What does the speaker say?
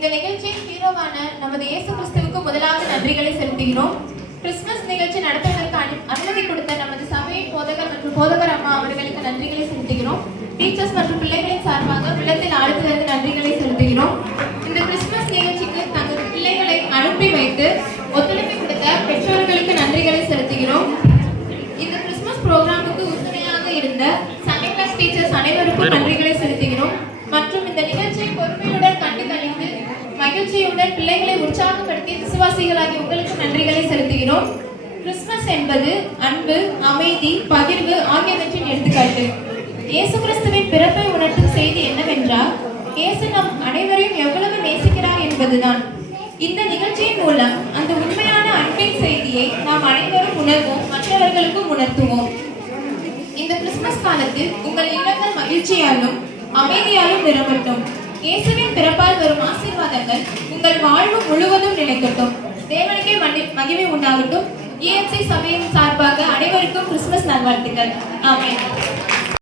இந்த நிகழ்ச்சியின் ஹீரோவான நமது இயேசு கிறிஸ்துவுக்கு முதலாவது நன்றிகளை செலுத்துகிறோம். கிறிஸ்துமஸ் நிகழ்ச்சி நடத்துவதற்கு அனுமதி கொடுத்த நமது சபையின் போதகர் மற்றும் போதகர் அம்மா அவர்களுக்கு நன்றிகளை செலுத்துகிறோம். டீச்சர்ஸ் மற்றும் பிள்ளைகளின் சார்பாக உள்ளத்தில் ஆழ்த்துவதற்கு நன்றிகளை செலுத்துகிறோம். இந்த கிறிஸ்துமஸ் நிகழ்ச்சிக்கு தங்கள் பிள்ளைகளை அனுப்பி வைத்து ஒத்துழைப்பு கொடுத்த பெற்றோர்களுக்கு நன்றிகளை செலுத்துகிறோம். இந்த கிறிஸ்துமஸ் ப்ரோக்ராமுக்கு உறுதுணையாக இருந்த சண்டே கிளாஸ் டீச்சர்ஸ் அனைவருக்கும் நன்றிகளை செலுத்துகிறோம். மற்றும் இந்த நிகழ்ச்சியை பொறுமையுடன் கண்டு கழித்து மகிழ்ச்சியுடன் பிள்ளைகளை உற்சாகப்படுத்தி விசுவாசிகளாகி உங்களுக்கு நன்றிகளை செலுத்துகிறோம். கிறிஸ்துமஸ் என்பது அன்பு, அமைதி, பகிர்வு ஆகியவற்றின் எடுத்துக்காட்டு. இயேசு கிறிஸ்துவின் பிறப்பை உணர்த்தும் செய்தி என்னவென்றால், இயேசு நம் அனைவரையும் எவ்வளவு நேசிக்கிறார் என்பதுதான். இந்த நிகழ்ச்சியின் மூலம் அந்த உண்மையான அன்பின் செய்தியை நாம் அனைவரும் உணர்வோம், மற்றவர்களுக்கும் உணர்த்துவோம். இந்த கிறிஸ்துமஸ் காலத்தில் உங்கள் இல்லங்கள் மகிழ்ச்சியாலும் அமைதியாலும் நிரம்பட்டும். இயேசுவின் பிறப்பால் வரும் ஆசீர்வாதங்கள் உங்கள் வாழ்வு முழுவதும் நிலைக்கட்டும். தேவனுக்கே மகிமை உண்டாகட்டும். EMC சபையின் சார்பாக அனைவருக்கும் கிறிஸ்துமஸ் நல்வாழ்த்துக்கள். ஆமென்.